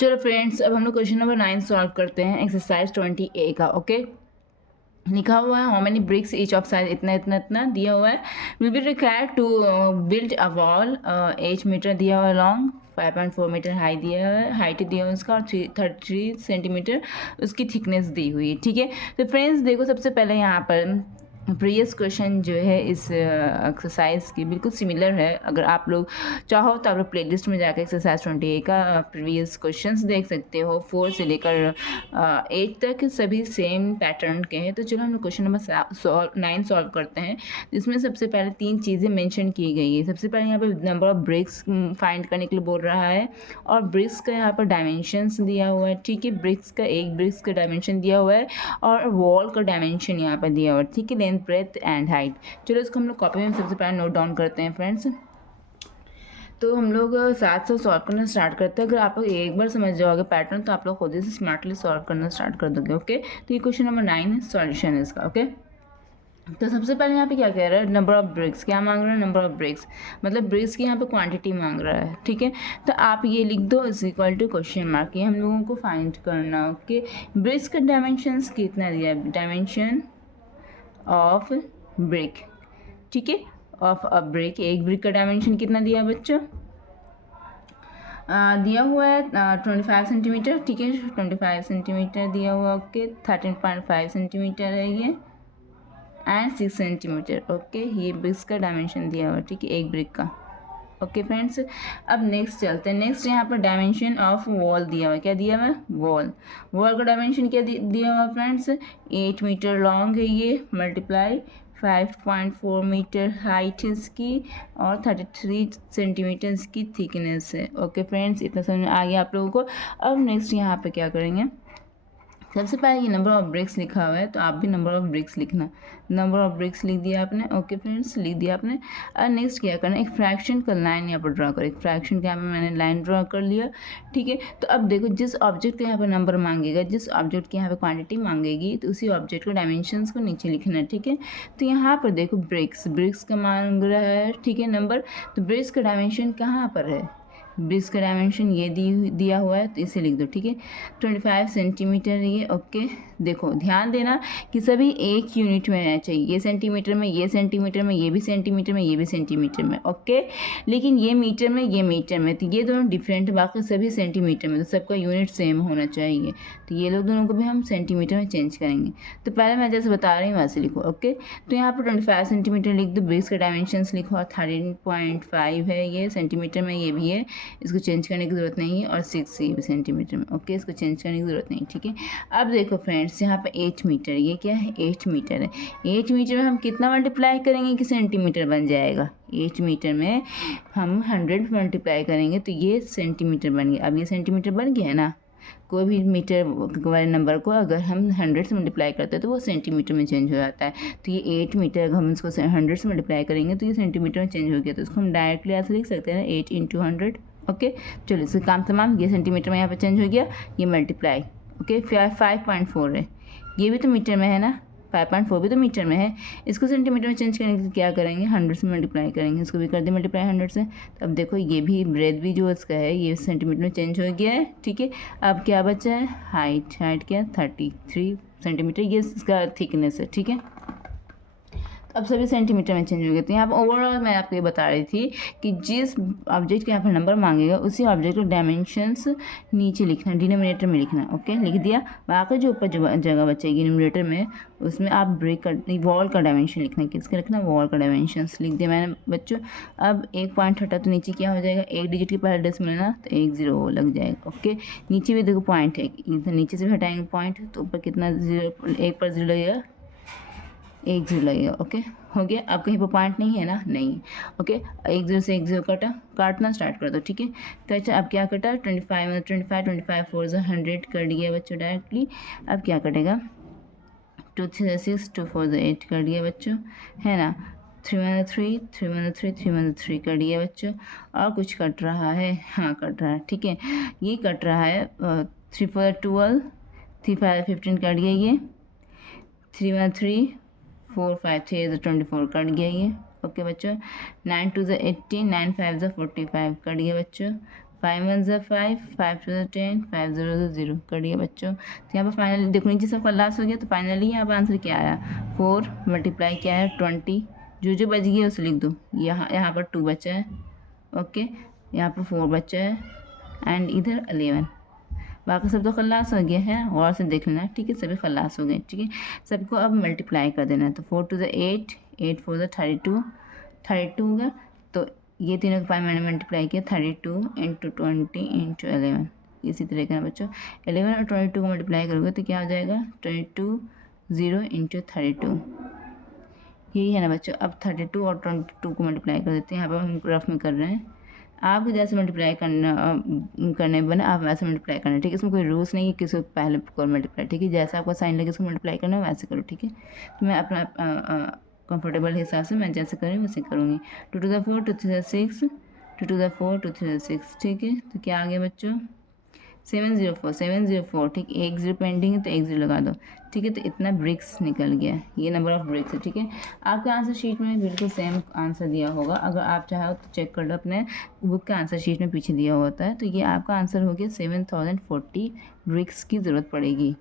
चलो फ्रेंड्स, अब हम लोग क्वेश्चन नंबर 9 सॉल्व करते हैं, एक्सरसाइज 20A का। ओके, लिखा हुआ है how many bricks each of size इतना इतना इतना दिया हुआ है, will be required to build a wall 8 metre दिया हुआ है, लॉन्ग 5.4 मीटर हाई दिया है, हाइट दिया हुआ है उसका, और 33 सेंटीमीटर उसकी थिकनेस दी हुई है। ठीक है, तो फ्रेंड्स देखो, सबसे पहले यहाँ पर प्रीवियस क्वेश्चन जो है इस एक्सरसाइज की बिल्कुल सिमिलर है। अगर आप लोग चाहो तो आप लोग प्लेलिस्ट में जाकर एक्सरसाइज 20A का प्रीवियस क्वेश्चंस देख सकते हो। 4 से लेकर 8 तक सभी सेम पैटर्न के हैं। तो चलो हम लोग क्वेश्चन नंबर 9 सॉल्व करते हैं, जिसमें सबसे पहले 3 चीज़ें मेंशन की गई है। सबसे पहले यहाँ पर नंबर ऑफ ब्रिक्स फाइंड करने के लिए बोल रहा है, और ब्रिक्स का यहाँ पर डायमेंशंस दिया हुआ है। ठीक है, ब्रिक्स का एक ब्रिक्स का डायमेंशन दिया हुआ है, और वॉल का डायमेंशन यहाँ पर दिया हुआ है। ठीक है, लेंथ ब्रेथ एंड हाइट। चलो इसको हम लोग कॉपी में सबसे पहले नोट डाउन करते हैं फ्रेंड्स। तो हम लोग 700 सॉल्व करना स्टार्ट करते हैं। अगर आप लोग एक बार समझ जाओगे पैटर्न तो आप लोग खुद ही से स्मार्टली सॉल्व करना स्टार्ट कर दोगे। ओके, तो ये क्वेश्चन नंबर 9 है, सॉल्यूशन है इसका। ओके, तो सबसे पहले यहाँ पे क्या कह रहा है, नंबर ऑफ ब्रिक्स क्या मांग रहा है, नंबर ऑफ ब्रिक्स मतलब ब्रिक्स की यहाँ पे क्वांटिटी मांग रहा है। ठीक है, तो आप ये लिख दो is equal to question mark, ये हम लोगों को फाइंड करना। ओके, ब्रिक्स का डायमेंशंस कितना दिया है, डायमेंशन ऑफ ब्रिक। ठीक है, ऑफ अ ब्रिक, एक ब्रिक का डायमेंशन कितना दिया बच्चों, दिया हुआ है 25 सेंटीमीटर। ठीक है, 25 सेंटीमीटर दिया हुआ। ओके, 13.5 सेंटीमीटर है ये, एंड 6 सेंटीमीटर। ओके, ये ब्रिक्स का डायमेंशन दिया हुआ। ठीक है, एक ब्रिक का। ओके फ्रेंड्स, अब नेक्स्ट चलते हैं। नेक्स्ट यहाँ पर डायमेंशन ऑफ वॉल दिया हुआ है, क्या दिया हुआ है, वॉल। वॉल का डायमेंशन क्या दिया हुआ फ्रेंड्स, 8 मीटर लॉन्ग है ये, मल्टीप्लाई 5.4 मीटर हाइट है इसकी, और 33 सेंटीमीटर इसकी थिकनेस है। ओके फ्रेंड्स, इतना समझ में आ गया आप लोगों को। अब नेक्स्ट यहाँ पे क्या करेंगे, सबसे पहले ये नंबर ऑफ ब्रिक्स लिखा हुआ है, तो आप भी नंबर ऑफ ब्रिक्स लिखना। नंबर ऑफ ब्रिक्स लिख दिया आपने। ओके फ्रेंड्स, लिख दिया आपने। और नेक्स्ट क्या करना, एक फ्रैक्शन का लाइन यहाँ पर ड्रा करो। एक फ्रैक्शन का यहाँ पर मैंने लाइन ड्रा कर लिया। ठीक है, तो अब देखो, जिस ऑब्जेक्ट का यहाँ पर नंबर मांगेगा, जिस ऑब्जेक्ट की यहाँ पर क्वांटिटी मांगेगी, तो उसी ऑब्जेक्ट को डायमेंशंस को नीचे लिखना है। ठीक है, तो यहाँ पर देखो ब्रिक्स का मांग रहा है। ठीक है, नंबर, तो ब्रिक्स का डायमेंशन कहाँ पर है, ब्रिक्स का डायमेंशन ये दिया हुआ है, तो इसे लिख दो। ठीक है, 25 सेंटीमीटर ये। ओके, देखो ध्यान देना कि सभी एक यूनिट में रहना चाहिए, ये सेंटीमीटर में, ये सेंटीमीटर में, ये भी सेंटीमीटर में, ये भी सेंटीमीटर में। ओके, लेकिन ये मीटर में, ये मीटर में, तो ये दोनों डिफरेंट, बाकी सभी सेंटीमीटर में, तो सबका यूनिट सेम होना चाहिए। तो ये लोग दोनों को भी हम सेंटीमीटर में चेंज करेंगे। तो पहले मैं जैसे बता रही हूँ वैसे लिखो। ओके, तो यहाँ पर 25 सेंटीमीटर लिख दो, ब्रिक्स का डायमेंशंस लिखो, और 13.5 है ये सेंटीमीटर में, ये भी है, इसको चेंज करने की ज़रूरत नहीं है, और 6 सेंटीमीटर में। ओके, इसको चेंज करने की ज़रूरत नहीं। ठीक है, अब देखो फ्रेंड्स, यहाँ पे 8 मीटर, ये क्या है, 8 मीटर है। 8 मीटर में हम कितना मल्टीप्लाई करेंगे कि सेंटीमीटर बन जाएगा, 8 मीटर में हम 100 मल्टीप्लाई करेंगे तो ये सेंटीमीटर बन गया। अब ये सेंटीमीटर बन गया है ना, कोई भी मीटर वाले नंबर को अगर हम 100 से मल्टीप्लाई करते हैं तो वो सेंटीमीटर में चेंज हो जाता है। तो ये 8 मीटर अगर हम इसको 100 से मल्टीप्लाई करेंगे तो ये सेंटीमीटर में चेंज हो गया। तो इसको हम डायरेक्टली ऐसे लिख सकते हैं ना, 8 इंटू 100। ओके, चलो इसका काम तमाम। ये सेंटीमीटर में यहाँ पर चेंज हो गया, ये मल्टीप्लाई। ओके, 5.4 है, ये भी तो मीटर में है ना, 5.4 भी तो मीटर में है। इसको सेंटीमीटर में चेंज करने के लिए क्या करेंगे, 100 से मल्टीप्लाई करेंगे। इसको भी कर दें मल्टीप्लाई 100 से। तो अब देखो, ये भी ब्रेथ भी जो इसका है ये सेंटीमीटर में चेंज हो गया है। ठीक है, अब क्या बचा है, हाइट क्या, 33 सेंटीमीटर, ये इसका थिकनेस है। ठीक है, अब सभी सेंटीमीटर में चेंज हो गए। तो यहाँ पर ओवरऑल मैं आपको ये बता रही थी कि जिस ऑब्जेक्ट के यहाँ पर नंबर मांगेगा उसी ऑब्जेक्ट को डायमेंशंस नीचे लिखना, डिनोमिनेटर में लिखना। ओके, लिख दिया। बाकी जो ऊपर जगह बचेगी न्यूमरेटर में, उसमें आप ब्रेक का, वॉल का डायमेंशन लिखना, किसका लिखना, वॉल का डायमेंशंस लिख दिया मैंने बच्चों। अब एक पॉइंट हटा तो नीचे क्या हो जाएगा, एक डिजिट के पहले डेसिमल ना, तो 1 0 लग जाएगा। ओके, नीचे भी देखो पॉइंट है, इधर नीचे से भी हटाएंगे पॉइंट तो ऊपर कितना, 0, 1 पर 0 लगेगा, 1 0 लगेगा। ओके, हो गया। अब कहीं पर पॉइंट नहीं है ना, नहीं। ओके, 1 0 से 1 0 काटना स्टार्ट कर दो। ठीक है, तो अच्छा अब क्या कटा, 25 25 4 100 कर दिया बच्चों डायरेक्टली। अब क्या कटेगा, 2 3 6 2 4 8 कर दिया बच्चों, है ना, 3 3 3 3 3 3 कर दिया बच्चों। और कुछ कट रहा है, हाँ कट रहा है। ठीक है, ये कट रहा है, 3 4 12 3 5 15 कर दिया ये, 3 3 4 5 6 24 कट गया ये। ओके बच्चों, 9 2 18 9 5 45 कट गया बच्चों। 5 1 ज़ा 5, 5 2 ज़ा 10, 5 0 ज़ा 0 कर दिया बच्चों। तो यहाँ पर फाइनली देखो नीचे सबका लास्ट हो गया, तो फाइनली यहाँ पर आंसर क्या आया, 4 मल्टीप्लाई क्या है 20, जो जो बच गया उसे लिख दो। यहाँ पर 2 बचा है, ओके, यहाँ पर 4 बचा है एंड इधर 11। बाकी सब तो खल्लास हो गया है, और से देख लेना, ठीक है, सभी खल्लास हो गए, ठीक है। सबको अब मल्टीप्लाई कर देना है, तो 4 2 ज़ा 8, 8 4 ज़ा 32, 32 होगा। तो ये तीनों का मैंने मल्टीप्लाई किया, 32 इंटू 20 इंटू 11। इसी तरीके से बच्चों 11 और 22 को मल्टीप्लाई करोगे तो क्या हो जाएगा, 22 0 इंटू 32। यही है ना बच्चों। अब 32 और 22 को मल्टीप्लाई कर देते हैं, यहाँ पर हम रफ में कर रहे हैं। आपको जैसे मल्टीप्लाई करने बना आप वैसे मल्टीप्लाई करना, ठीक है। इसमें कोई रूल्स नहीं है किसी को पहले कर मल्टीप्लाई, ठीक है। जैसा आपको साइन लगे उसको मल्टीप्लाई करना है वैसे करो, ठीक है। तो मैं अपना कंफर्टेबल हिसाब से मैं जैसे करूँ वैसे करूँगी। 2 2 ज़ा 4, 2 3 ज़ा 6, 2 2 ज़ा 4, 2 3 ज़ा 6, ठीक है। तो क्या आ गया बच्चों, 704, 704, ठीक, एक जीरो पेंडिंग है तो एक जीरो लगा दो, ठीक है। तो इतना ब्रिक्स निकल गया, ये नंबर ऑफ ब्रिक्स है, ठीक है। आपके आंसर शीट में बिल्कुल सेम आंसर दिया होगा, अगर आप चाहो तो चेक कर लो अपने बुक के आंसर शीट में पीछे दिया होता है। तो ये आपका आंसर हो गया 7040 ब्रिक्स की ज़रूरत पड़ेगी।